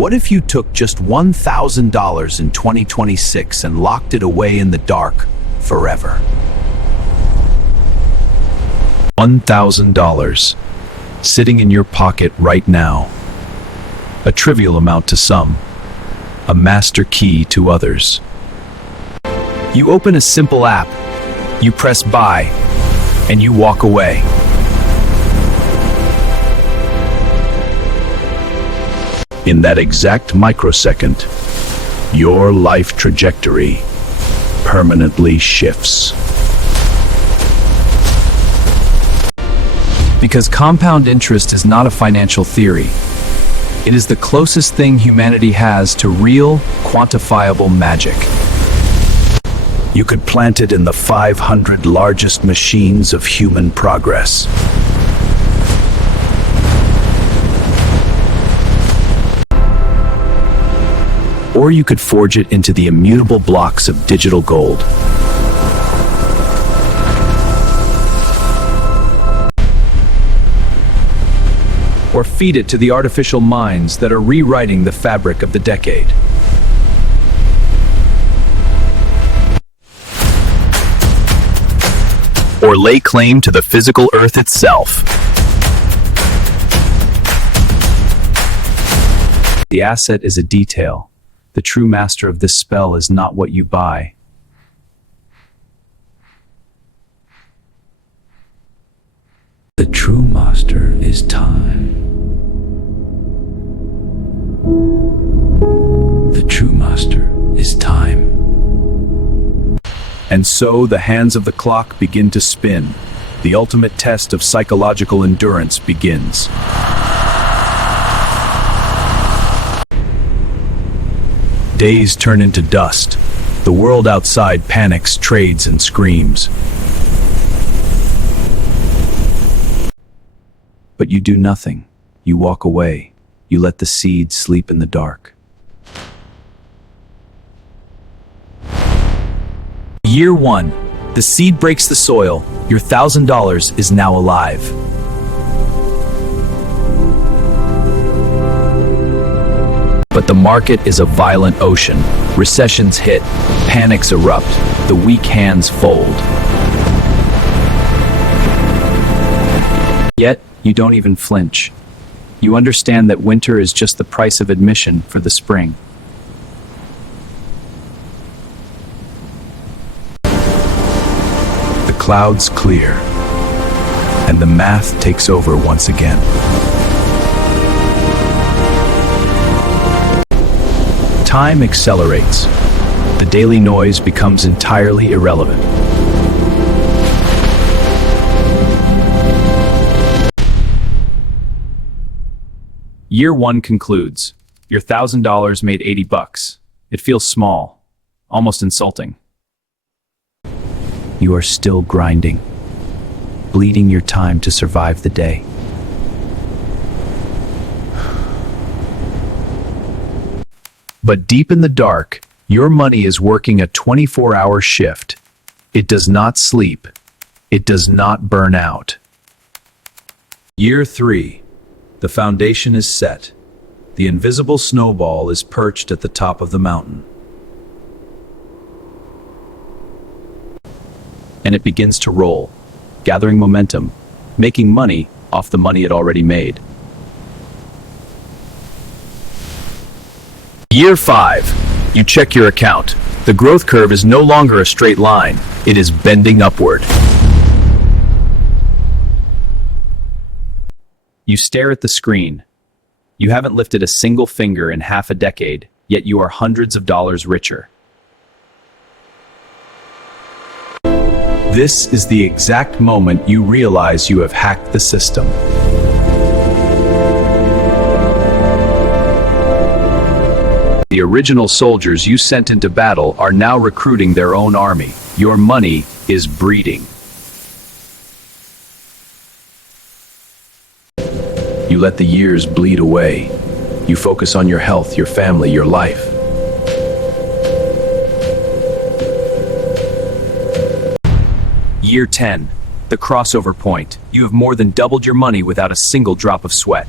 What if you took just $1,000 in 2026 and locked it away in the dark forever? $1,000 sitting in your pocket right now. A trivial amount to some, a master key to others. You open a simple app, you press buy, and you walk away. In that exact microsecond, your life trajectory permanently shifts. Because compound interest is not a financial theory. It is the closest thing humanity has to real, quantifiable magic. You could plant it in the 500 largest machines of human progress. Or you could forge it into the immutable blocks of digital gold. Or feed it to the artificial minds that are rewriting the fabric of the decade. Or lay claim to the physical earth itself. The asset is a detail. The true master of this spell is not what you buy. The true master is time. The true master is time. And so the hands of the clock begin to spin. The ultimate test of psychological endurance begins. Days turn into dust. The world outside panics, trades, and screams. But you do nothing. You walk away. You let the seed sleep in the dark. Year 1. The seed breaks the soil. Your $1,000 is now alive. But the market is a violent ocean. Recessions hit, panics erupt, the weak hands fold. Yet, you don't even flinch. You understand that winter is just the price of admission for the spring. The clouds clear, and the math takes over once again. Time accelerates. The daily noise becomes entirely irrelevant. Year 1 concludes. Your $1,000 made $80. It feels small, almost insulting. You are still grinding, bleeding your time to survive the day. But deep in the dark, your money is working a 24-hour shift. It does not sleep. It does not burn out. Year 3. The foundation is set. The invisible snowball is perched at the top of the mountain. And it begins to roll, gathering momentum, making money off the money it already made. Year 5. You check your account. The growth curve is no longer a straight line. It is bending upward. You stare at the screen. You haven't lifted a single finger in half a decade, yet you are hundreds of dollars richer. This is the exact moment you realize you have hacked the system. The original soldiers you sent into battle are now recruiting their own army. Your money is breeding. You let the years bleed away. You focus on your health, your family, your life. Year 10. The crossover point. You have more than doubled your money without a single drop of sweat.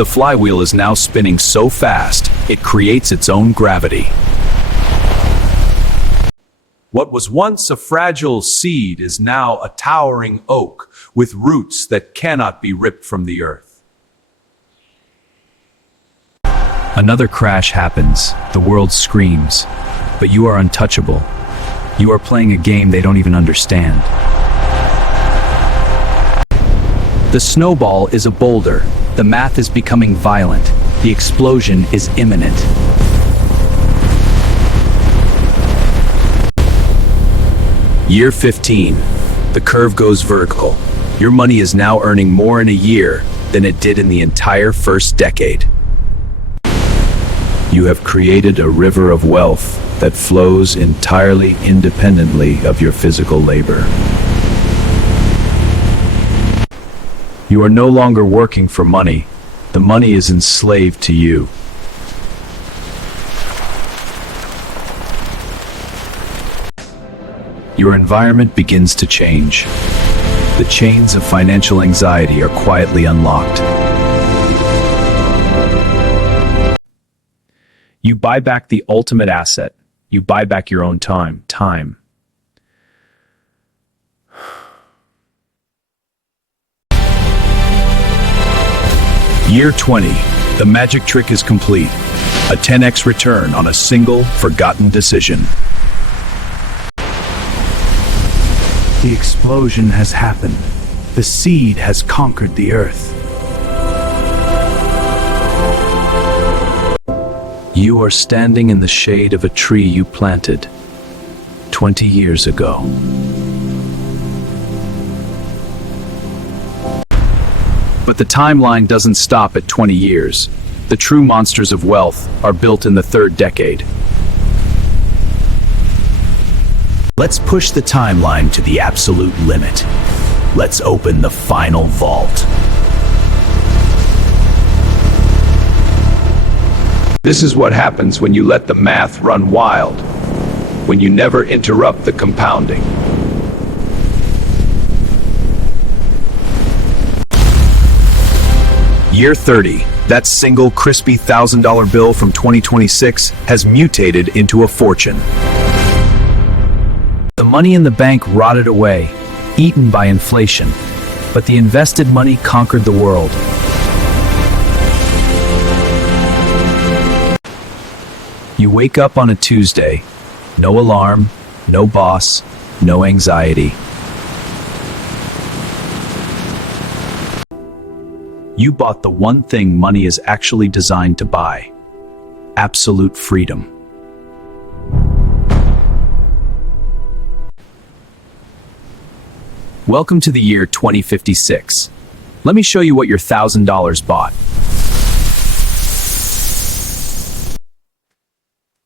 The flywheel is now spinning so fast, it creates its own gravity. What was once a fragile seed is now a towering oak with roots that cannot be ripped from the earth. Another crash happens. The world screams. But you are untouchable. You are playing a game they don't even understand. The snowball is a boulder. The math is becoming violent. The explosion is imminent. Year 15. The curve goes vertical. Your money is now earning more in a year than it did in the entire first decade. You have created a river of wealth that flows entirely independently of your physical labor. You are no longer working for money. The money is enslaved to you. Your environment begins to change. The chains of financial anxiety are quietly unlocked. You buy back the ultimate asset. You buy back your own time. Year 20. The magic trick is complete. A 10x return on a single, forgotten decision. The explosion has happened. The seed has conquered the earth. You are standing in the shade of a tree you planted 20 years ago. But the timeline doesn't stop at 20 years. The true monsters of wealth are built in the third decade. Let's push the timeline to the absolute limit. Let's open the final vault. This is what happens when you let the math run wild, when you never interrupt the compounding. Year 30. That single crispy $1,000 bill from 2026 has mutated into a fortune. The money in the bank rotted away, eaten by inflation, but the invested money conquered the world. You wake up on a Tuesday, no alarm, no boss, no anxiety. You bought the one thing money is actually designed to buy: absolute freedom. Welcome to the year 2056. Let me show you what your $1,000 bought.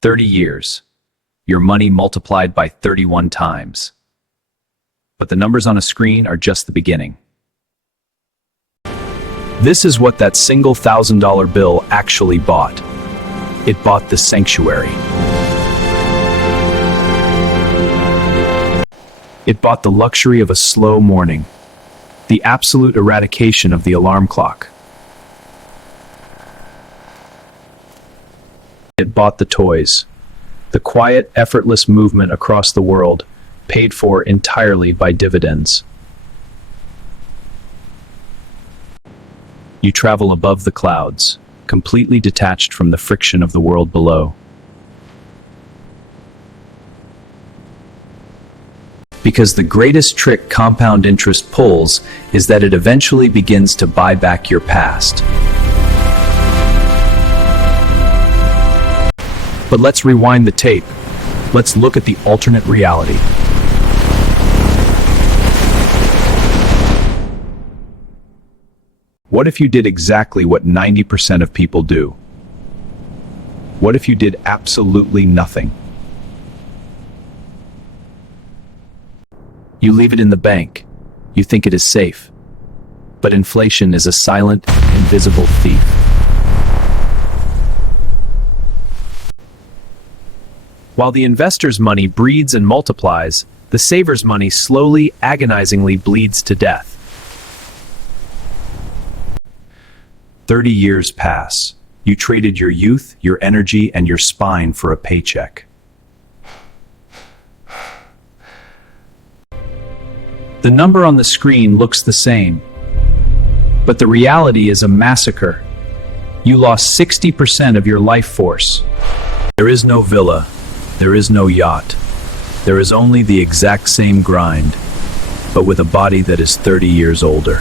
30 years. Your money multiplied by 31 times. But the numbers on a screen are just the beginning. This is what that single $1,000 bill actually bought. It bought the sanctuary. It bought the luxury of a slow morning, the absolute eradication of the alarm clock. It bought the toys, the quiet, effortless movement across the world, paid for entirely by dividends. You travel above the clouds, completely detached from the friction of the world below. Because the greatest trick compound interest pulls is that it eventually begins to buy back your past. But let's rewind the tape. Let's look at the alternate reality. What if you did exactly what 90% of people do? What if you did absolutely nothing? You leave it in the bank. You think it is safe. But inflation is a silent, invisible thief. While the investor's money breeds and multiplies, the saver's money slowly, agonizingly bleeds to death. 30 years pass. You traded your youth, your energy, and your spine for a paycheck. The number on the screen looks the same, but the reality is a massacre. You lost 60% of your life force. There is no villa, there is no yacht. There is only the exact same grind, but with a body that is 30 years older.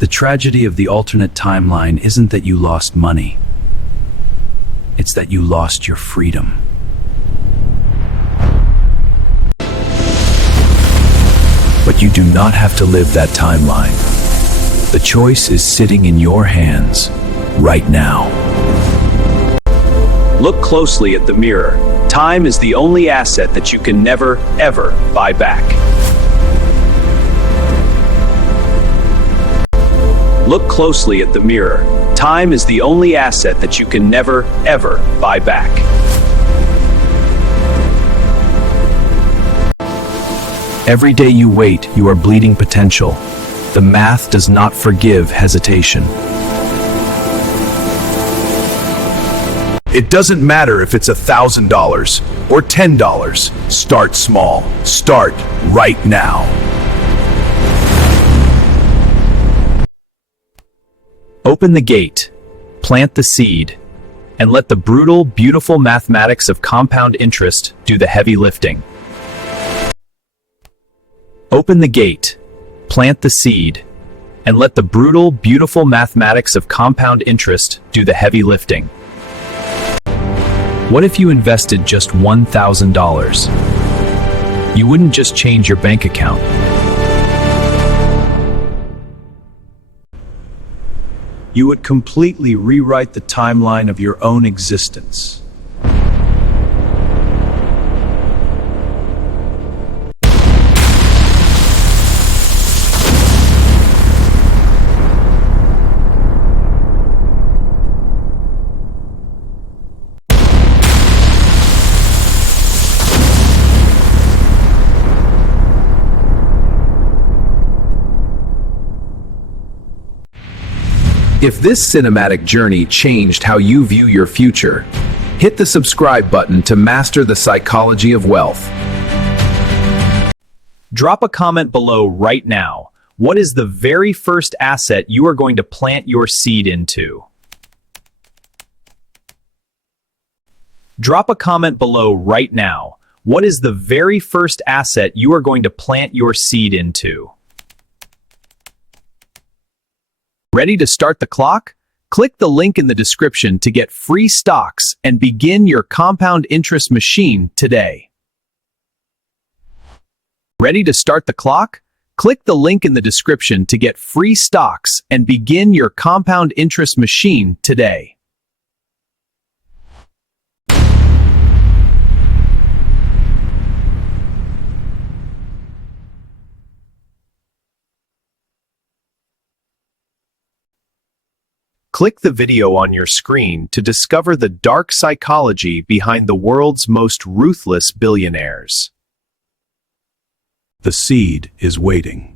The tragedy of the alternate timeline isn't that you lost money. It's that you lost your freedom. But you do not have to live that timeline. The choice is sitting in your hands right now. Look closely at the mirror. Time is the only asset that you can never, ever buy back. Look closely at the mirror. Time is the only asset that you can never, ever buy back. Every day you wait, you are bleeding potential. The math does not forgive hesitation. It doesn't matter if it's $1,000 or $10. Start small. Start right now. Open the gate, plant the seed, and let the brutal, beautiful mathematics of compound interest do the heavy lifting. Open the gate, plant the seed, and let the brutal, beautiful mathematics of compound interest do the heavy lifting. What if you invested just $1,000? You wouldn't just change your bank account. You would completely rewrite the timeline of your own existence. If this cinematic journey changed how you view your future, hit the subscribe button to master the psychology of wealth. Drop a comment below right now. What is the very first asset you are going to plant your seed into? Drop a comment below right now. What is the very first asset you are going to plant your seed into? Ready to start the clock? Click the link in the description to get free stocks and begin your compound interest machine today. Ready to start the clock? Click the link in the description to get free stocks and begin your compound interest machine today. Click the video on your screen to discover the dark psychology behind the world's most ruthless billionaires. The seed is waiting.